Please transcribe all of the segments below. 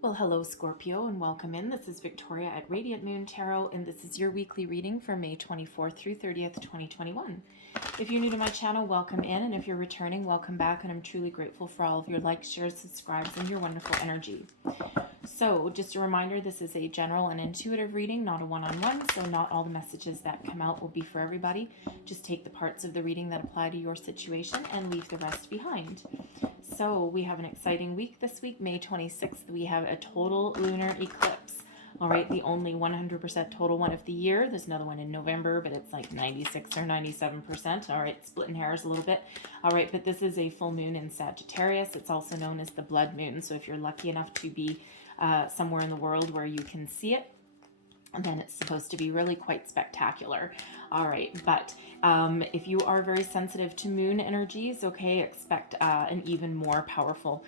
Well, hello, Scorpio, and welcome in. This is Victoria at Radiant Moon Tarot, and this is your weekly reading for May 24th through 30th, 2021. If you're new to my channel, welcome in, and if you're returning, welcome back, and I'm truly grateful for all of your likes, shares, subscribes, and your wonderful energy. So, just a reminder, this is a general and intuitive reading, not a one-on-one, so not all the messages that come out will be for everybody. Just take the parts of the reading that apply to your situation and leave the rest behind. So we have an exciting week this week, May 26th. We have a total lunar eclipse. All right, the only 100% total one of the year. There's another one in November, but it's like 96 or 97%. All right, splitting hairs a little bit. All right, but this is a full moon in Sagittarius. It's also known as the blood moon. So if you're lucky enough to be somewhere in the world where you can see it, and then it's supposed to be really quite spectacular. All right, but if you are very sensitive to moon energies, okay, expect an even more powerful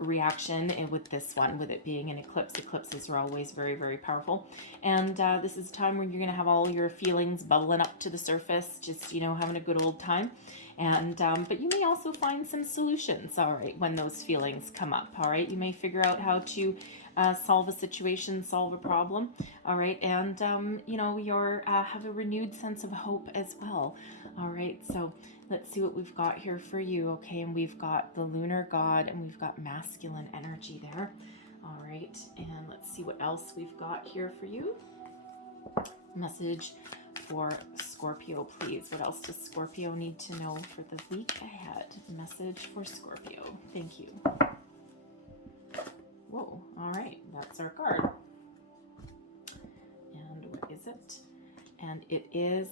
reaction with this one, with it being an eclipse. Eclipses are always very, very powerful. And this is a time where you're going to have all your feelings bubbling up to the surface, just, you know, having a good old time. And but you may also find some solutions, all right, when those feelings come up. All right, you may figure out how to solve a situation, solve a problem, all right, and you know, you're have a renewed sense of hope as well. All right, so let's see what we've got here for you. Okay, and we've got the lunar god, and we've got masculine energy there. All right, and let's see what else we've got here for you. Message for Scorpio, please. What else does Scorpio need to know for the week ahead? Message for Scorpio. Thank you. Whoa, all right, that's our card. And what is it? And it is,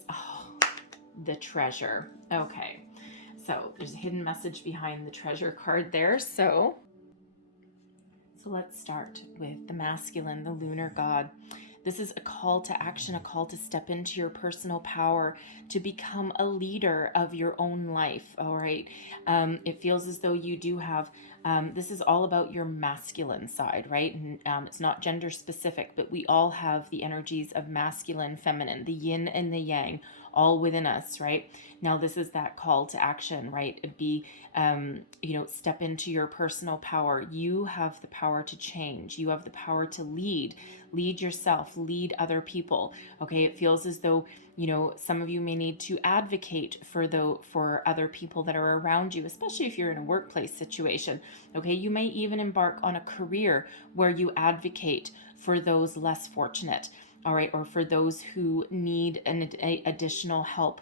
the treasure. Okay, so there's a hidden message behind the treasure card there. So let's start with the masculine, the lunar god. This is a call to action, a call to step into your personal power, to become a leader of your own life, all right? It feels as though you do have, this is all about your masculine side, right? And it's not gender specific, but we all have the energies of masculine, feminine, the yin and the yang, all within us, right? Now, this is that call to action, right? Be, you know, step into your personal power. You have the power to change. You have the power to lead yourself, lead other people. Okay, it feels as though, you know, some of you may need to advocate for other people that are around you, especially if you're in a workplace situation. Okay, you may even embark on a career where you advocate for those less fortunate, all right, or for those who need an additional help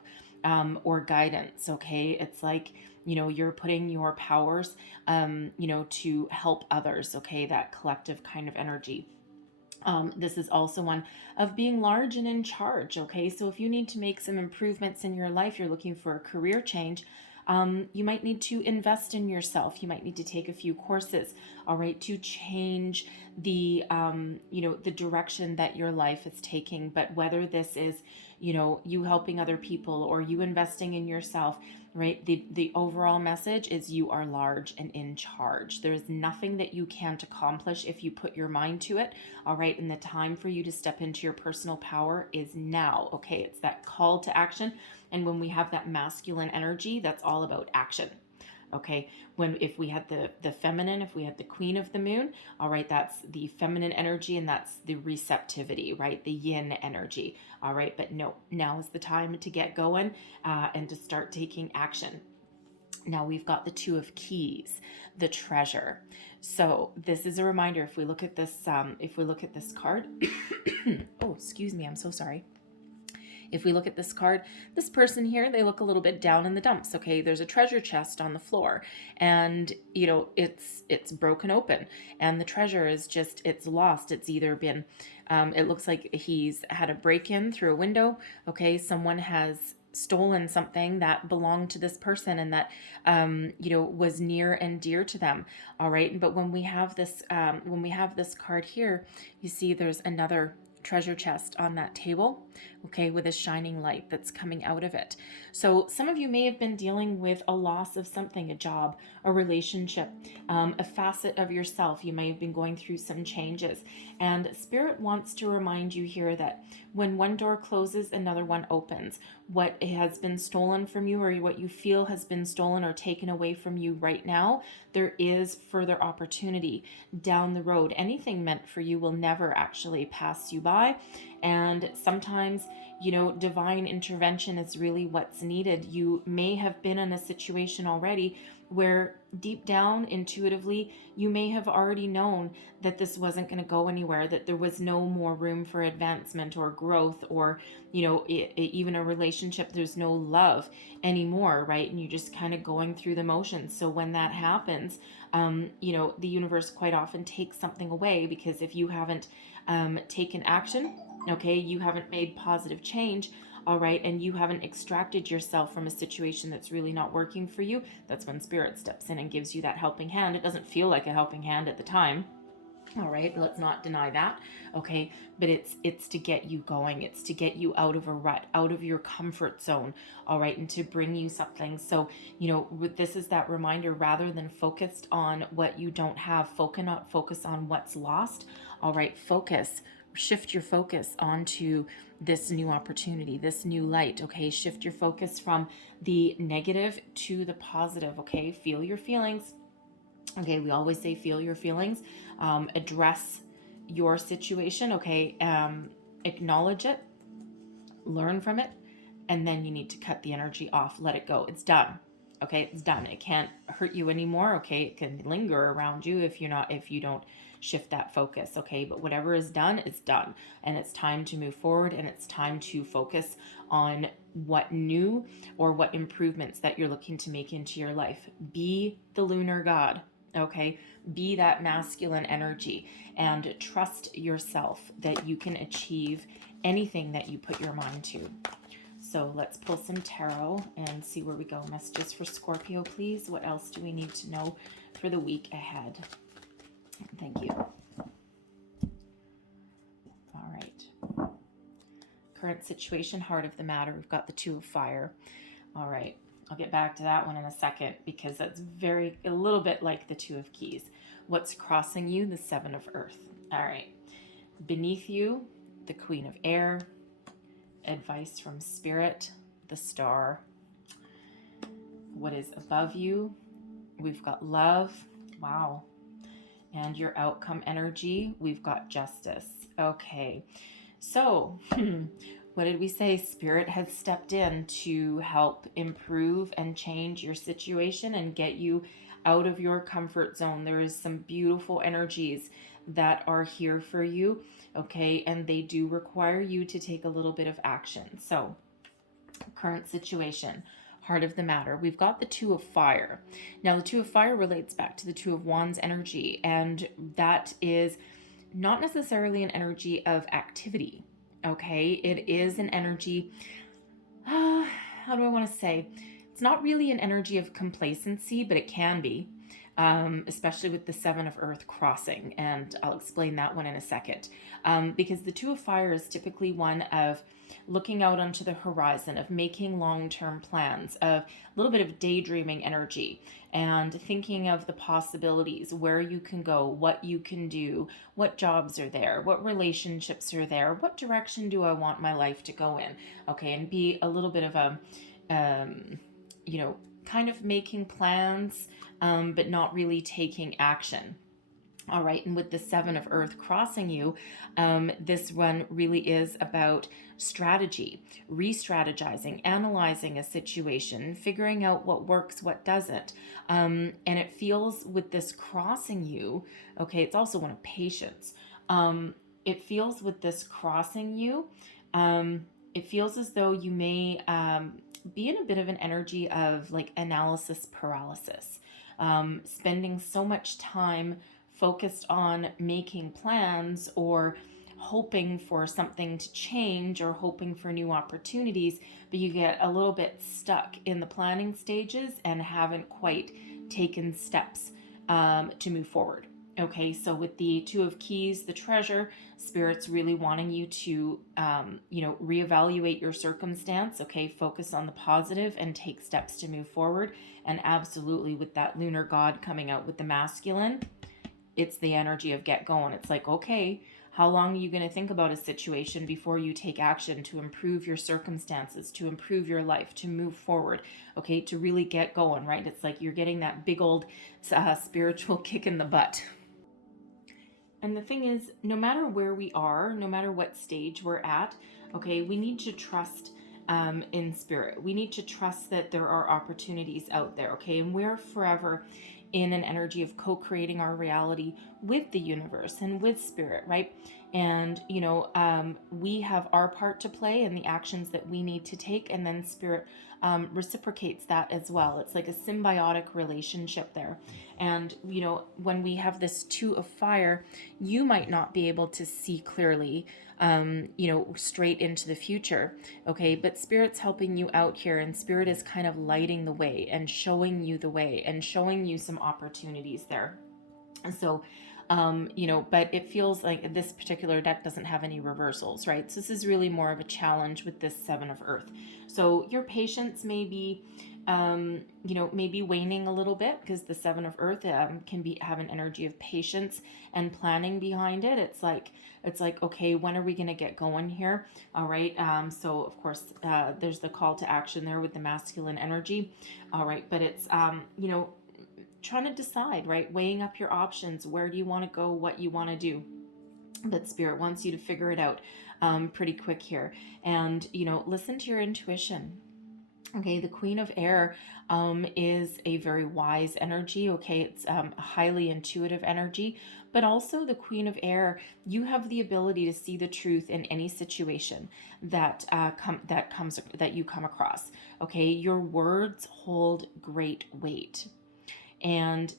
or guidance. Okay, it's like, you know, you're putting your powers, you know, to help others. Okay, that collective kind of energy. This is also one of being large and in charge. Okay, so if you need to make some improvements in your life, you're looking for a career change, you might need to invest in yourself. You might need to take a few courses, all right, to change the, you know, the direction that your life is taking. But whether this is, you know, you helping other people or you investing in yourself, right? The overall message is you are large and in charge. There is nothing that you can't accomplish if you put your mind to it, all right? And the time for you to step into your personal power is now, okay? It's that call to action. And when we have that masculine energy, that's all about action. Okay, if we had the feminine, if we had the queen of the moon, all right, that's the feminine energy, and that's the receptivity, right? The yin energy, all right. But no, now is the time to get going and to start taking action. Now we've got the two of keys, the treasure. So this is a reminder. If we look at this card, oh, excuse me, I'm so sorry. If we look at this card, this person here, they look a little bit down in the dumps. Okay, there's a treasure chest on the floor, and you know, it's broken open, and the treasure is just, it's lost. It's either been, it looks like he's had a break-in through a window. Okay, someone has stolen something that belonged to this person and that you know, was near and dear to them. All right, but when we have this card here, you see there's another treasure chest on that table, okay, with a shining light that's coming out of it. So some of you may have been dealing with a loss of something, a job, a relationship, a facet of yourself. You may have been going through some changes, and Spirit wants to remind you here that when one door closes, another one opens. What has been stolen from you, or what you feel has been stolen or taken away from you right now, there is further opportunity down the road. Anything meant for you will never actually pass you by. And sometimes, divine intervention is really what's needed. You may have been in a situation already where deep down, intuitively, you may have already known that this wasn't going to go anywhere, that there was no more room for advancement or growth, or, even a relationship, there's no love anymore, right? And you're just kind of going through the motions. So when that happens, the universe quite often takes something away, because if you haven't taken action, okay, you haven't made positive change, all right, and you haven't extracted yourself from a situation that's really not working for you, that's when spirit steps in and gives you that helping hand. It doesn't feel like a helping hand at the time, all right, let's not deny that, okay, but it's to get you going. It's to get you out of a rut, out of your comfort zone, all right, and to bring you something. So, this is that reminder, rather than focused on what you don't have, focus on what's lost, all right, shift your focus onto this new opportunity, this new light, okay? Shift your focus from the negative to the positive, okay? Feel your feelings. Okay, we always say feel your feelings. Address your situation, okay? Acknowledge it, learn from it, and then you need to cut the energy off. Let it go. It's done. Okay, it's done. It can't hurt you anymore. Okay, it can linger around you if you don't shift that focus. Okay, but whatever is done, it's done, and it's time to move forward, and it's time to focus on what new or what improvements that you're looking to make into your life. Be the lunar god. Okay, be that masculine energy, and trust yourself that you can achieve anything that you put your mind to. So let's pull some tarot and see where we go. Messages for Scorpio, please. What else do we need to know for the week ahead? Thank you. All right. Current situation, heart of the matter. We've got the Two of Fire. All right. I'll get back to that one in a second, because that's a little bit like the Two of Keys. What's crossing you? The Seven of Earth. All right. Beneath you, the Queen of Air. Advice from Spirit, the Star. What is above you? We've got love. Wow. And your outcome energy, we've got Justice. Okay. So, what did we say? Spirit has stepped in to help improve and change your situation and get you out of your comfort zone. There is some beautiful energies that are here for you, okay? And they do require you to take a little bit of action. So, current situation, heart of the matter. We've got the Two of Fire. Now, the Two of Fire relates back to the Two of Wands energy, and that is not necessarily an energy of activity, okay? It is an energy, how do I want to say? It's not really an energy of complacency, but it can be. Especially with the Seven of Earth crossing, and I'll explain that one in a second. Because the Two of Fire is typically one of looking out onto the horizon, of making long-term plans, of a little bit of daydreaming energy, and thinking of the possibilities, where you can go, what you can do, what jobs are there, what relationships are there, what direction do I want my life to go in, okay, and be a little bit of a, kind of making plans, but not really taking action. All right, and with the Seven of Earth crossing you, this one really is about strategy, re-strategizing, analyzing a situation, figuring out what works, what doesn't. And it feels with this crossing you, okay, it's also one of patience. It feels with this crossing you, it feels as though you may be in a bit of an energy of like analysis paralysis, spending so much time focused on making plans or hoping for something to change or hoping for new opportunities, but you get a little bit stuck in the planning stages and haven't quite taken steps to move forward. Okay, so with the Two of Keys, the Treasure, Spirit's really wanting you to, reevaluate your circumstance, okay, focus on the positive and take steps to move forward. And absolutely with that lunar god coming out with the masculine, it's the energy of get going. It's like, okay, how long are you going to think about a situation before you take action to improve your circumstances, to improve your life, to move forward, okay, to really get going, right? It's like you're getting that big old spiritual kick in the butt. And the thing is, no matter where we are, no matter what stage we're at, okay, we need to trust in spirit. We need to trust that there are opportunities out there, okay? And we're forever in an energy of co-creating our reality with the universe and with spirit, right? And, we have our part to play in the actions that we need to take, and then spirit reciprocates that as well. It's like a symbiotic relationship there. And, when we have this two of fire, you might not be able to see clearly, straight into the future. Okay. But spirit's helping you out here, and spirit is kind of lighting the way and showing you the way and showing you some opportunities there. And so, but it feels like this particular deck doesn't have any reversals, right? So this is really more of a challenge with this Seven of Earth. So your patience may be, maybe waning a little bit, because the Seven of Earth can have an energy of patience and planning behind it. It's like, okay, when are we going to get going here? All right. So of course, there's the call to action there with the masculine energy. All right. But it's, trying to decide, right? Weighing up your options. Where do you want to go? What you want to do? But spirit wants you to figure it out pretty quick here. And, listen to your intuition. Okay, the Queen of Air is a very wise energy. Okay, it's a highly intuitive energy, but also the Queen of Air, you have the ability to see the truth in any situation that you come across. Okay, your words hold great weight. And,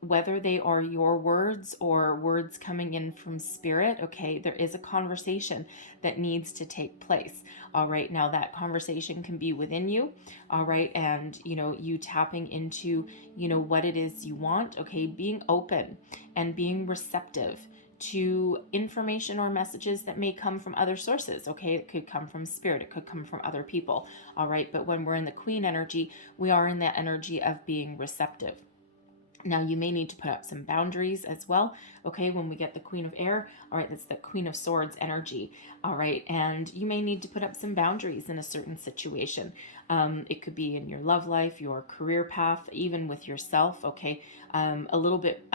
whether they are your words or words coming in from spirit, okay, there is a conversation that needs to take place. All right. Now that conversation can be within you. All right. And, you tapping into, what it is you want. Okay. Being open and being receptive to information or messages that may come from other sources. Okay. It could come from spirit. It could come from other people. All right. But when we're in the Queen energy, we are in that energy of being receptive. Now, you may need to put up some boundaries as well. Okay, when we get the Queen of Air, all right, that's the Queen of Swords energy. All right, and you may need to put up some boundaries in a certain situation. It could be in your love life, your career path, even with yourself. Okay, a little bit.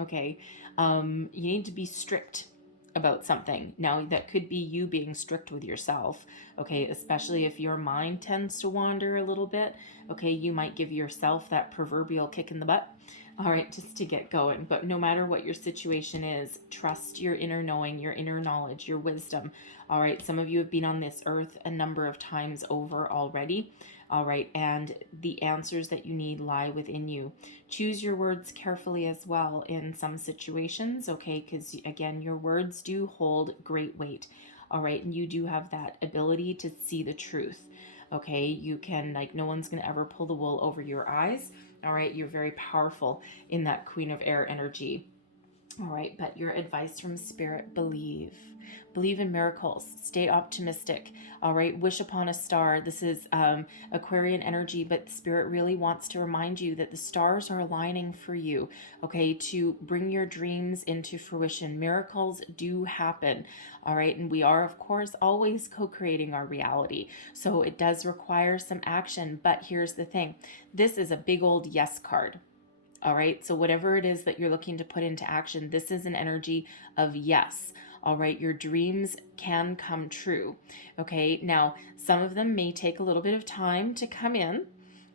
Okay, you need to be strict about something. Now, that could be you being strict with yourself, okay, especially if your mind tends to wander a little bit, okay, you might give yourself that proverbial kick in the butt, all right, just to get going. But no matter what your situation is, trust your inner knowing, your inner knowledge, your wisdom, all right. Some of you have been on this earth a number of times over already, all right, and the answers that you need lie within you. Choose your words carefully as well in some situations, okay, because again, your words do hold great weight, all right, and you do have that ability to see the truth, okay. You can, like, no one's going to ever pull the wool over your eyes, all right. You're very powerful in that Queen of Air energy. All right, but your advice from spirit, believe in miracles, stay optimistic. All right, wish upon a star. This is Aquarian energy, but spirit really wants to remind you that the stars are aligning for you, okay, to bring your dreams into fruition. Miracles do happen. All right, and we are, of course, always co-creating our reality, so it does require some action. But here's the thing, this is a big old yes card. All right. So whatever it is that you're looking to put into action, this is an energy of yes. All right. Your dreams can come true. Okay. Now, some of them may take a little bit of time to come in.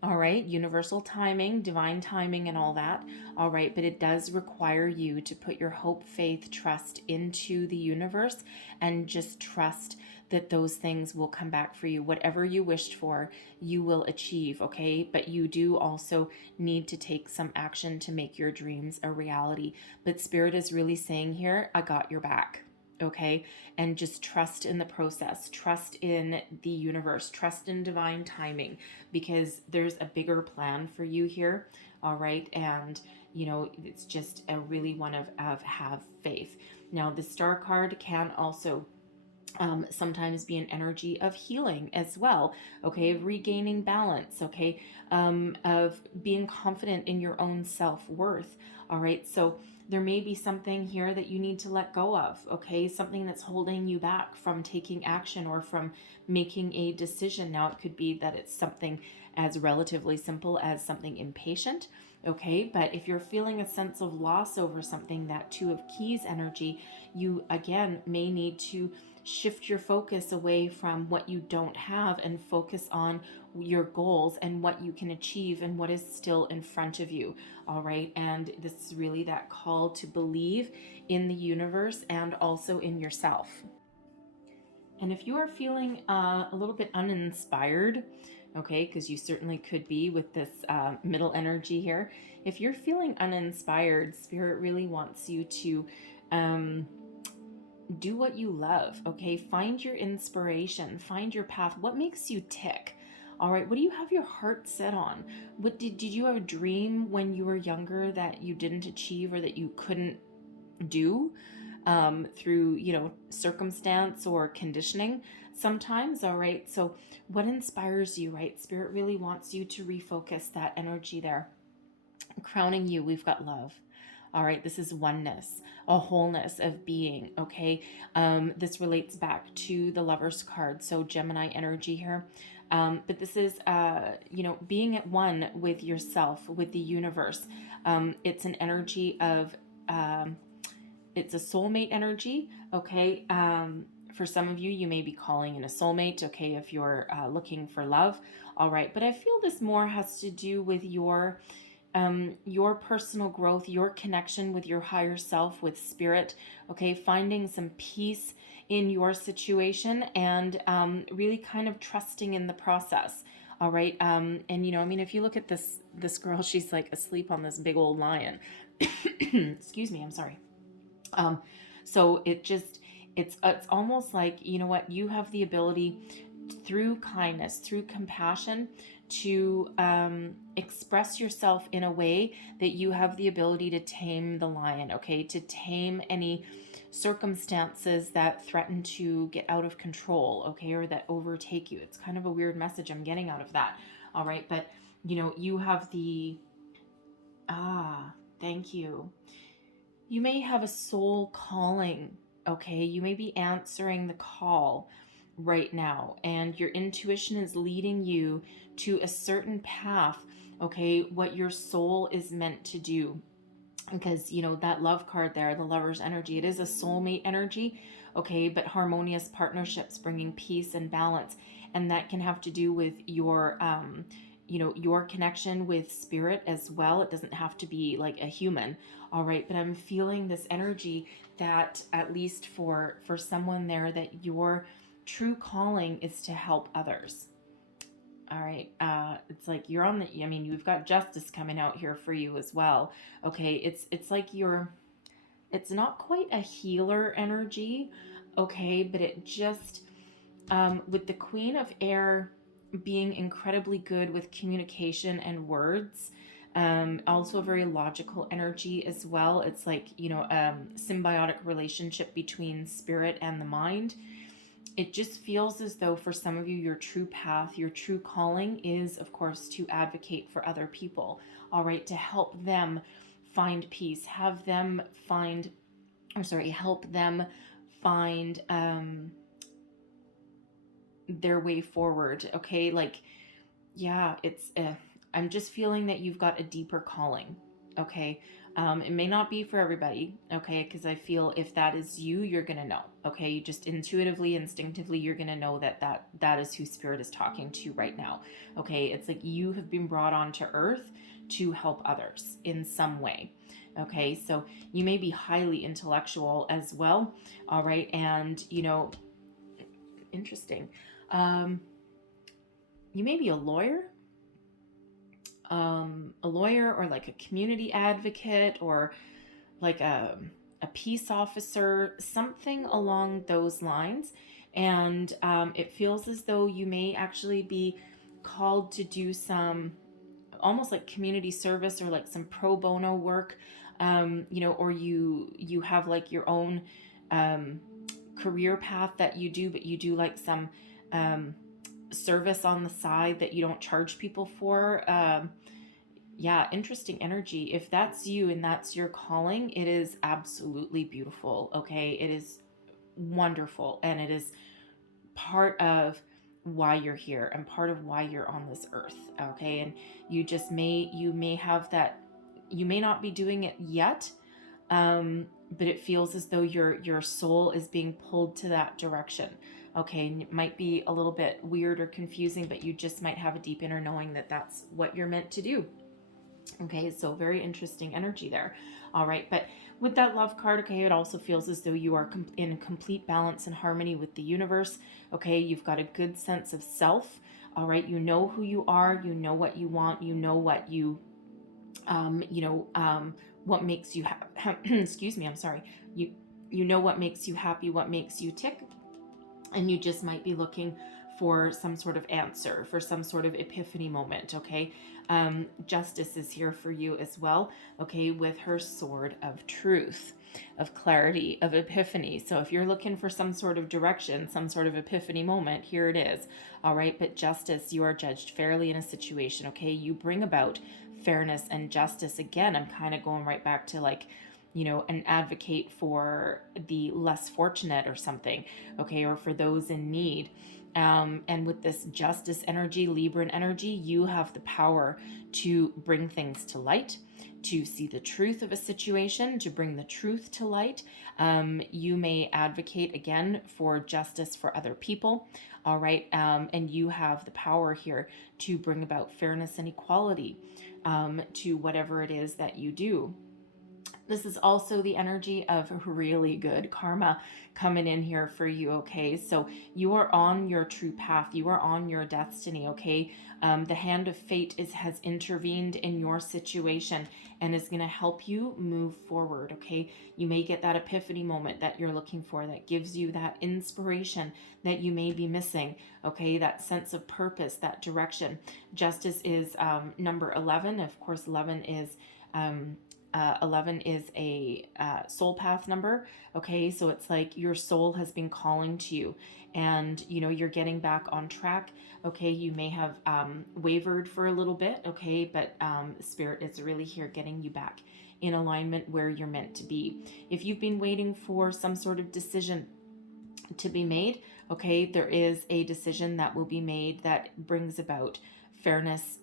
All right. Universal timing, divine timing, and all that. All right. But it does require you to put your hope, faith, trust into the universe, and just trust that those things will come back for you. Whatever you wished for, you will achieve, okay? But you do also need to take some action to make your dreams a reality. But Spirit is really saying here, I got your back, okay? And just trust in the process, trust in the universe, trust in divine timing, because there's a bigger plan for you here, all right? And, it's just a really one of have faith. Now, the Star card can also sometimes be an energy of healing as well, okay, of regaining balance, okay, of being confident in your own self-worth. All right, so there may be something here that you need to let go of, okay, something that's holding you back from taking action or from making a decision. Now it could be that it's something as relatively simple as something impatient, okay, but if you're feeling a sense of loss over something, that Two of Keys energy, you again may need to shift your focus away from what you don't have and focus on your goals and what you can achieve and what is still in front of you. All right, and this is really that call to believe in the universe and also in yourself. And if you are feeling a little bit uninspired, okay, because you certainly could be with this middle energy here, if you're feeling uninspired, Spirit really wants you to do what you love, okay? Find your inspiration, find your path. What makes you tick? All right, what do you have your heart set on? What did you have a dream when you were younger that you didn't achieve or that you couldn't do through, you know, circumstance or conditioning sometimes? All right, so what inspires you, right? Spirit really wants you to refocus that energy there. Crowning you, we've got love. All right, this is oneness, a wholeness of being, okay? This relates back to the Lover's card, so Gemini energy here. But this is, you know, being at one with yourself, with the universe. It's an energy of, it's a soulmate energy, okay? For some of you, you may be calling in a soulmate, okay, if you're looking for love. All right, but I feel this more has to do with your personal growth, your connection with your higher self, with spirit, okay, finding some peace in your situation and really kind of trusting in the process. All right, and you know, I mean, if you look at this girl, she's like asleep on this big old lion. Excuse me, I'm sorry. So it's almost like, you know what, you have the ability through kindness, through compassion, to express yourself in a way that you have the ability to tame the lion, okay? To tame any circumstances that threaten to get out of control, okay? Or that overtake you. It's kind of a weird message I'm getting out of that, all right? But, you know, you have the, thank you. You may have a soul calling, okay? You may be answering the call right now, and your intuition is leading you to a certain path, okay? What your soul is meant to do. Because, you know, that love card there, the Lover's energy, it is a soulmate energy, okay? But harmonious partnerships, bringing peace and balance. And that can have to do with your, you know, your connection with spirit as well. It doesn't have to be like a human, all right? But I'm feeling this energy that, at least for someone there, that your true calling is to help others. All right, it's like you're on the, I mean, you've got justice coming out here for you as well. Okay, it's like you're, it's not quite a healer energy, okay, but it just, with the Queen of Air being incredibly good with communication and words, also a very logical energy as well. It's like, you know, symbiotic relationship between spirit and the mind. It just feels as though for some of you, your true path, your true calling is, of course, to advocate for other people, all right, to help them find peace, have them find, or sorry, help them find their way forward, okay? Like, yeah, it's, I'm just feeling that you've got a deeper calling, okay? It may not be for everybody, okay? Because I feel if that is you, you're going to know, okay? You just intuitively, instinctively, you're going to know that is who Spirit is talking to right now, okay? It's like you have been brought onto Earth to help others in some way, okay? So you may be highly intellectual as well, all right? And, you know, interesting. You may be a lawyer, or like a community advocate, or like a peace officer, something along those lines. And it feels as though you may actually be called to do some almost like community service or like some pro bono work, you know, or you have like your own career path that you do, but you do like some service on the side that you don't charge people for. Yeah, interesting energy. If that's you and that's your calling, it is absolutely beautiful. Okay, it is wonderful, and it is part of why you're here and part of why you're on this earth. Okay, and you may have that, you may not be doing it yet, but it feels as though your soul is being pulled to that direction. Okay, and it might be a little bit weird or confusing, but you just might have a deep inner knowing that that's what you're meant to do. Okay, so very interesting energy there. All right, but with that love card, okay, it also feels as though you are in complete balance and harmony with the universe. Okay, you've got a good sense of self. All right, you know who you are, you know what you want, you know what what makes you excuse me, I'm sorry. You know what makes you happy, what makes you tick, and you just might be looking for some sort of answer, for some sort of epiphany moment. Okay, Justice is here for you as well, okay, with her sword of truth, of clarity, of epiphany. So if you're looking for some sort of direction, some sort of epiphany moment, here it is. All right, but Justice, you are judged fairly in a situation. Okay, you bring about fairness and justice. Again, I'm kind of going right back to like, an advocate for the less fortunate or something, okay, or for those in need. And with this Justice energy, Libran energy, you have the power to bring things to light, to see the truth of a situation, to bring the truth to light. You may advocate again for justice for other people. All right. And you have the power here to bring about fairness and equality to whatever it is that you do. This is also the energy of really good karma coming in here for you, okay? So you are on your true path. You are on your destiny, okay? The hand of fate has intervened in your situation and is going to help you move forward, okay? You may get that epiphany moment that you're looking for that gives you that inspiration that you may be missing, okay? That sense of purpose, that direction. Justice is number 11. Of course, 11 is... 11 is a soul path number. Okay, so it's like your soul has been calling to you, and you're getting back on track. Okay, you may have wavered for a little bit. Okay, but Spirit is really here getting you back in alignment where you're meant to be. If you've been waiting for some sort of decision to be made, okay, there is a decision that will be made that brings about fairness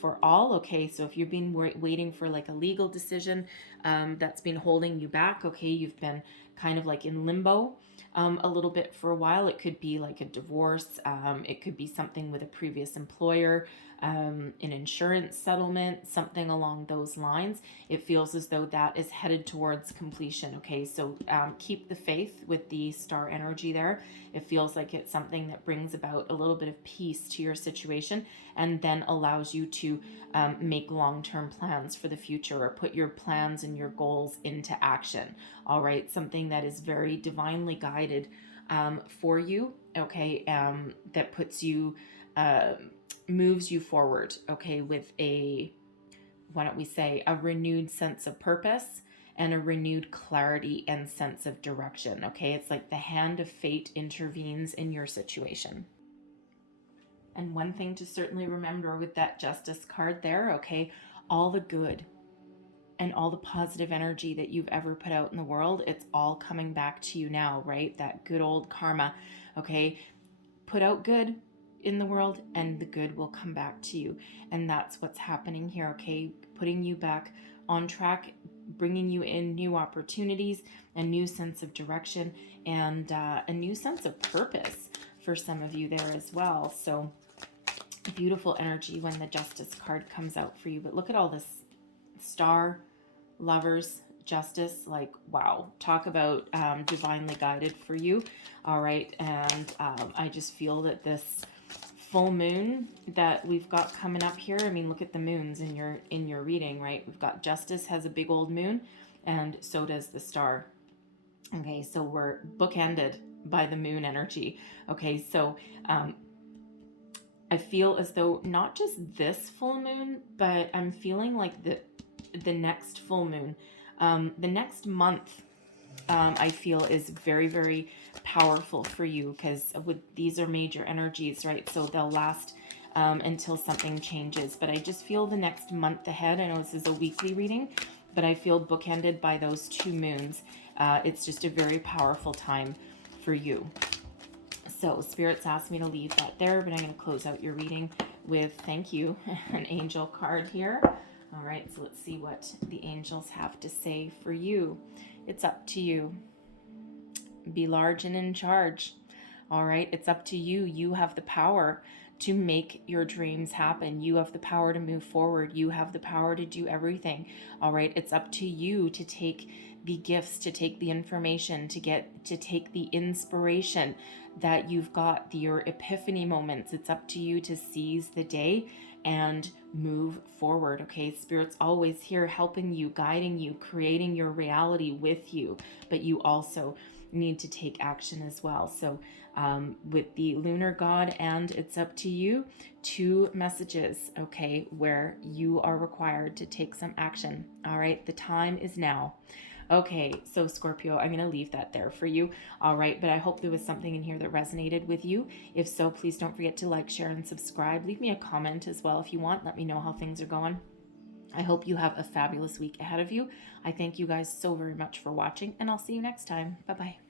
for all. Okay, so if you've been waiting for like a legal decision that's been holding you back, okay, you've been kind of like in limbo a little bit for a while. It could be like a divorce, it could be something with a previous employer, an insurance settlement, something along those lines. It feels as though that is headed towards completion. Okay, so keep the faith with the star energy there. It feels like it's something that brings about a little bit of peace to your situation and then allows you to make long-term plans for the future or put your plans and your goals into action. All right, something that is very divinely guided for you, okay, that puts you, moves you forward, okay, with why don't we say, a renewed sense of purpose and a renewed clarity and sense of direction, okay? It's like the hand of fate intervenes in your situation. And one thing to certainly remember with that Justice card there, okay, all the good and all the positive energy that you've ever put out in the world, it's all coming back to you now, right? That good old karma, okay? Put out good in the world and the good will come back to you. And that's what's happening here, okay? Putting you back on track, bringing you in new opportunities, a new sense of direction, and a new sense of purpose for some of you there as well. So beautiful energy when the Justice card comes out for you. But look at all this star, Lovers, Justice, like wow, talk about divinely guided for you. All right, and I just feel that this full moon that we've got coming up here, I mean, look at the moons in your reading, right? We've got Justice has a big old moon, and so does the star. Okay, so we're bookended by the moon energy. Okay, so I feel as though not just this full moon, but I'm feeling like the next full moon, the next month I feel is very, very powerful for you, because these are major energies, right? So they'll last until something changes. But I just feel the next month ahead, I know this is a weekly reading, but I feel bookended by those 2 moons. It's just a very powerful time for you. So Spirits asked me to leave that there, but I'm going to close out your reading with thank you, an angel card here. All right, so let's see what the angels have to say for you. It's up to you. Be large and in charge. All right, it's up to you. You have the power to make your dreams happen. You have the power to move forward. You have the power to do everything. All right, it's up to you to take the gifts, to take the information, to take the inspiration that you've got, your epiphany moments. It's up to you to seize the day and move forward. Okay, Spirit's always here helping you, guiding you, creating your reality with you, but you also need to take action as well. So with the lunar god and it's up to you, 2 messages, okay, where you are required to take some action. All right, the time is now. Okay, so Scorpio, I'm going to leave that there for you. All right, but I hope there was something in here that resonated with you. If so, please don't forget to like, share, and subscribe. Leave me a comment as well if you want. Let me know how things are going. I hope you have a fabulous week ahead of you. I thank you guys so very much for watching, and I'll see you next time. Bye-bye.